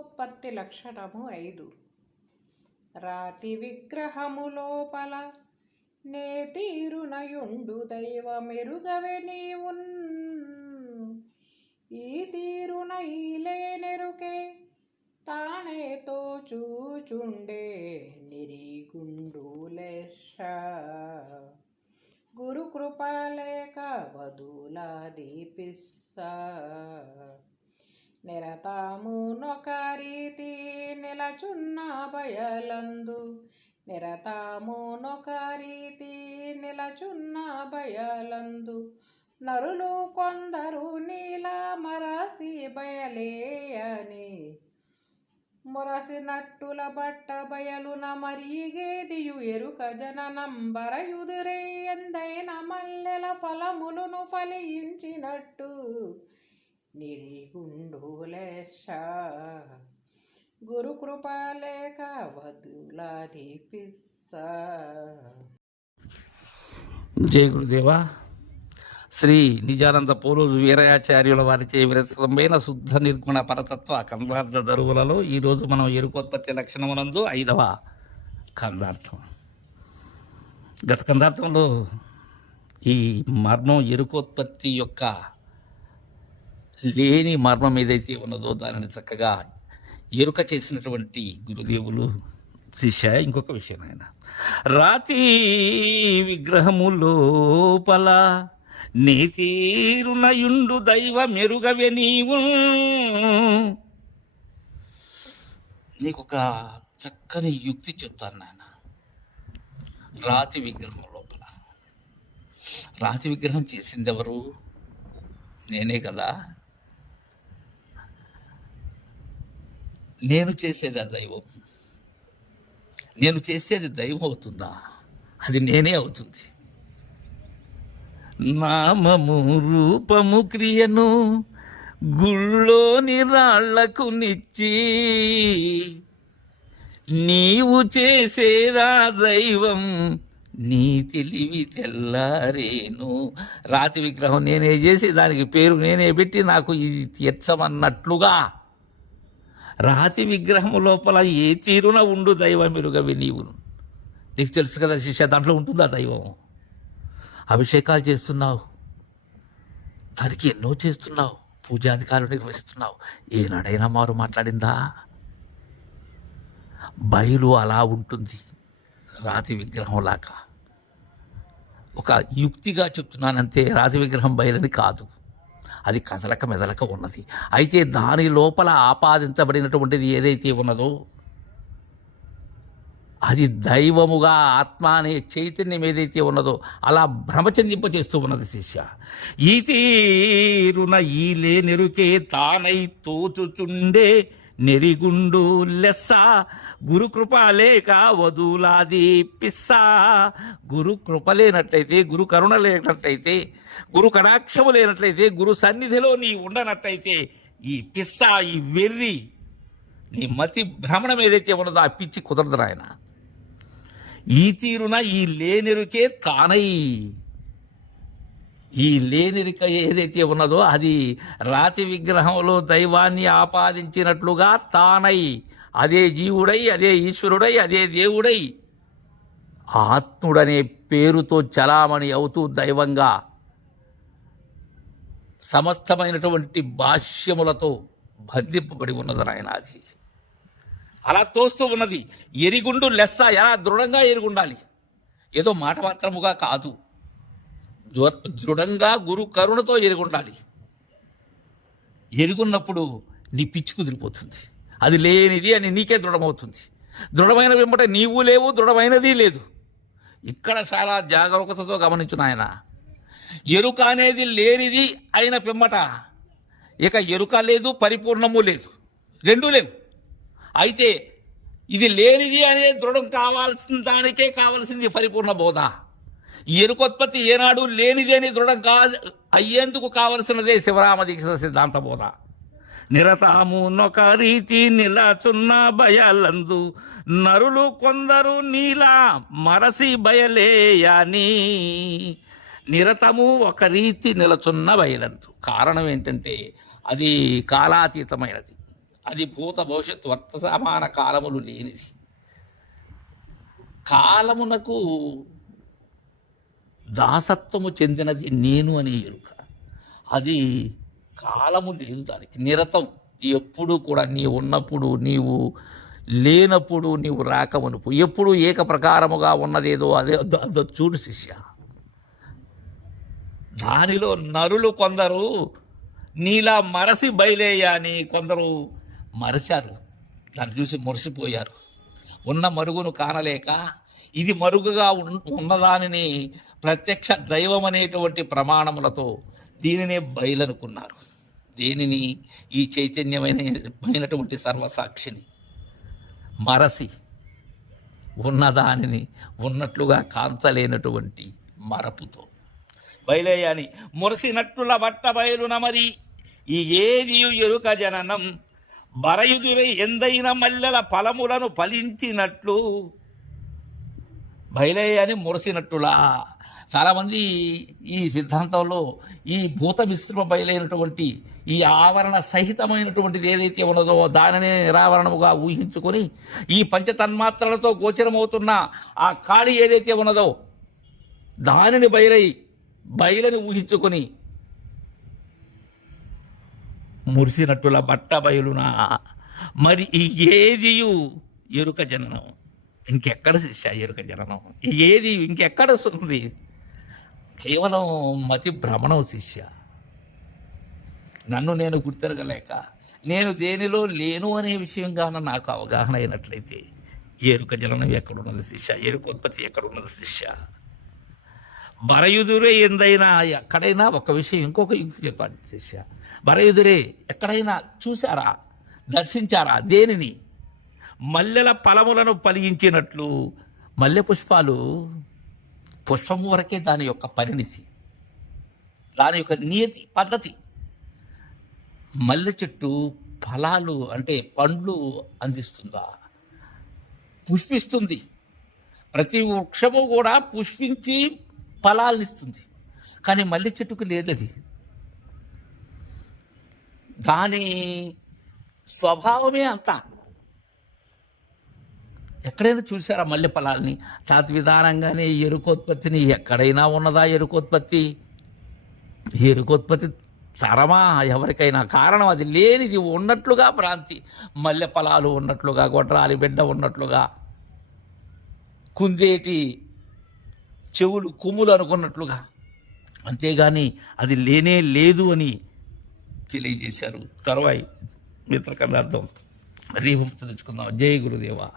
ఉత్పత్తి లక్షణము ఐదు. రాతి విగ్రహము లోపల నే తీరునయుండు దైవ మెరుగవే నీవున్. ఈ తీరున ఈలేనెరుకే తానే తోచూచుండే నిరిగుండు లెష గురు కృపలేక వధులా దీపిస్సా. నిరతాము నొకరీతి నిలచున్న బయలందు. నిరతాము నొకరీతి నిలచున్న బయలందు. నరులు కొందరు నీలా మరసి బయలేయని. మురసినట్టుల బట్ట బయలున మరీగేదియు ఎరుక జననంబరయుదురే ఎందైన మల్లెల ఫలములను ఫలించినట్టు. నిరిగుండులేశ గురుకృపాలే కృపలేక వధులాధిపిస్స జయ గురుదేవా. శ్రీ నిజానంద పోలోజు వీరయాచార్యుల వారిచే విరసమైన శుద్ధ నిర్గుణ పరతత్వ కందార్థ దరువులలో ఈరోజు మనం ఎరుకోత్పత్తి లక్షణమునందు ఐదవ కందార్థం. గత కందార్థంలో ఈ మర్మం ఎరుకోత్పత్తి యొక్క లేని మర్మం ఏదైతే ఉన్నదో దానిని చక్కగా ఎరుక చేసినటువంటి గురుదేవులు శిష్య ఇంకొక విషయం ఆయన. రాతి విగ్రహము లోపల నీ తీరునయుండు దైవ మెరుగవే నీవు. నీకు ఒక చక్కని యుక్తి చెప్తాను నాయన. రాతి విగ్రహం లోపల. రాతి విగ్రహం చేసింది ఎవరు నేనే కదా. నేను చేసేది ఆ దైవం? నేను చేసేది దైవం అవుతుందా? అది నేనే అవుతుంది. నామము రూపము క్రియను గుళ్ళోని రాళ్ళకు నిచ్చి నీవు చేసేదా దైవం? నీ తెలివి తెల్లారేను. రాతి విగ్రహం నేనే చేసి దానికి పేరు నేనే పెట్టి నాకు ఇది తీర్చమన్నట్లుగా రాతి విగ్రహం లోపల ఏ తీరున ఉండు దైవం మెరుగవి నీవును. నీకు తెలుసు కదా శిష్య దాంట్లో ఉంటుందా దైవం? అభిషేకాలు చేస్తున్నావు. దానికి ఎన్నో చేస్తున్నావు. పూజాధికారులు నిర్వహిస్తున్నావు. ఏనాడైనా మారు మాట్లాడిందా? బయలు అలా ఉంటుంది రాతి విగ్రహం లాగా. ఒక యుక్తిగా చెప్తున్నానంతే రాతి విగ్రహం బయలని కాదు. అది కదలక మెదలక ఉన్నది. అయితే దాని లోపల ఆపాదించబడినటువంటిది ఏదైతే ఉన్నదో అది దైవముగా ఆత్మ అనే చైతన్యం ఏదైతే ఉన్నదో అలా భ్రమచందింప చేస్తూ ఉన్నది శిష్య. ఈ తీరున ఈ లేనెరుకే తానై తోచుచుండే నెరిగుండు లెస్స గురుకృపలేక కృప లేక పిస్సా. గురు కృప లేనట్లయితే గురు కరుణ లేనట్లయితే గురు కడాక్షము లేనట్లయితే గురు సన్నిధిలో నీ ఉండనట్లయితే ఈ పిస్సా ఈ వెర్రి నీ మతి భ్రమణం ఏదైతే ఉన్నదో ఆ పిచ్చి కుదరదు నాయన. ఈ తీరున ఈ లేనెరుకే తానై ఈ లేనిరిక ఏదైతే ఉన్నదో అది రాతి విగ్రహంలో దైవాన్ని ఆపాదించినట్లుగా తానై అదే జీవుడై అదే ఈశ్వరుడై అదే దేవుడై ఆత్ముడనే పేరుతో చలామణి అవుతూ దైవంగా సమస్తమైనటువంటి భాష్యములతో బంధింపబడి ఉన్నది నాయన అది. అలా తోస్తూ ఉన్నది. ఎరిగుండు లెస్స ఎలా దృఢంగా ఎరుగుండాలి? ఏదో మాట మాత్రముగా కాదు. దృఢంగా గురు కరుణతో ఎరుగుండాలి. ఎరుగున్నప్పుడు నీ పిచ్చి కుదిరిపోతుంది. అది లేనిది అని నీకే దృఢమవుతుంది. దృఢమైన వెంబట నీవు లేవు దృఢమైనది లేదు. ఇక్కడ చాలా జాగరూకతతో గమనించిన ఆయన ఎరుక అనేది లేనిది అయిన పిమ్మట ఇక ఎరుక లేదు పరిపూర్ణము లేదు. రెండూ లేవు. అయితే ఇది లేనిది అనేది దృఢం కావాల్సిన దానికే కావాల్సింది పరిపూర్ణ బోధ. ఎరుకోత్పత్తి ఏనాడు లేనిదేని దృఢం కా అయ్యేందుకు కావలసినదే శివరామ దీక్ష సిద్ధాంత బోధ. నిరతాము నొక రీతి నిలచున్న భయాలందు నరులు కొందరు నీలా మరసి బయలేయాని. నిరతము ఒక రీతి నిలచున్న బయలందు కారణం ఏంటంటే అది కాలాతీతమైనది. అది భూత భవిష్యత్ వర్తమాన కాలములు లేనిది. కాలమునకు దాసత్వము చెందినది నేను అనే ఎరుక. అది కాలము లేదు దానికి. నిరతం. ఎప్పుడు కూడా నీవు ఉన్నప్పుడు నీవు లేనప్పుడు నీవు రాకమనుపు. ఎప్పుడు ఏక ప్రకారముగా ఉన్నదేదో అదే అదో- చూడు శిష్య. దానిలో నరులు కొందరు నీలా మరసి బయలేయని కొందరు మరచారు. దాన్ని చూసి మురిసిపోయారు. ఉన్న మరుగును కానలేక ఇది మరుగుగా ఉన్నదానిని ప్రత్యక్ష దైవం అనేటువంటి ప్రమాణములతో దీనినే బయలనుకున్నారు. దీనిని ఈ చైతన్యమైనటువంటి సర్వసాక్షిని మరసి ఉన్నదానిని ఉన్నట్లుగా కాంచలేనటువంటి మరపుతో. బయలేయని మురసినట్టుల బట్ట బయలున మరి ఈ ఏది ఎరుక జననం బరయుదురై ఎందైన మల్లెల ఫలములను ఫలించినట్లు బయలేయని మురసినట్టులా. చాలామంది ఈ సిద్ధాంతంలో ఈ భూత మిశ్రమ బయలైనటువంటి ఈ ఆవరణ సహితమైనటువంటిది ఏదైతే ఉన్నదో దానినే నిరావరణముగా ఊహించుకొని ఈ పంచతన్మాత్రలతో గోచరమవుతున్న ఆ ఖాళీ ఏదైతే ఉన్నదో దానిని బయలై బయలని ఊహించుకొని మురిసినట్టుల బట్ట బయలునా. మరి ఈ ఏదియు ఎరుక జననం? ఇంకెక్కడ శిష్య జననం? ఏది? ఇంకెక్కడ ఉంది కేవలం మతి భ్రమణం శిష్య నన్ను నేను గుర్తెరగలేక నేను దేనిలో లేను అనే విషయంగాన నాకు అవగాహన అయినట్లయితే ఏరుక జననం ఎక్కడున్నది శిష్య ఎరుకోత్పత్తి ఎక్కడున్నది శిష్య బరయుదురే ఎందైనా ఎక్కడైనా ఒక విషయం ఇంకొక యుక్తి చెప్పండి శిష్య బరయుదురే ఎక్కడైనా చూసారా దర్శించారా? దేనిని? మల్లెల ఫలములను ఫలించినట్లు మల్లె పుష్పాలు పుష్పము వరకే దాని యొక్క పరిణితి దాని యొక్క నియతి పద్ధతి. మల్లె చెట్టు ఫలాలు అంటే పండ్లు అందిస్తుందా? పుష్పిస్తుంది. ప్రతి వృక్షము కూడా పుష్పించి ఫలాలను ఇస్తుంది. కానీ మల్లె చెట్టుకు లేదది. దాని స్వభావమే అంతా. ఎక్కడైనా చూసారా మల్లె ఫలాల్ని విధానంగానే ఎరుకోత్పత్తిని ఎక్కడైనా ఉన్నదా ఎరుకోత్పత్తి? ఎరుకోత్పత్తి తరమా? ఎవరికైనా కారణం అది లేనిది ఉన్నట్లుగా భ్రాంతి. మల్లె ఫలాలు ఉన్నట్లుగా గొడ్రాలి బిడ్డ ఉన్నట్లుగా కుందేటి చెవులు కొమ్ములు అనుకున్నట్లుగా. అంతేగాని అది లేనే లేదు అని తెలియజేశారు. తర్వాయి మిత్రకందార్థం. రీవంశ తెచ్చుకుందాం జై గురుదేవా.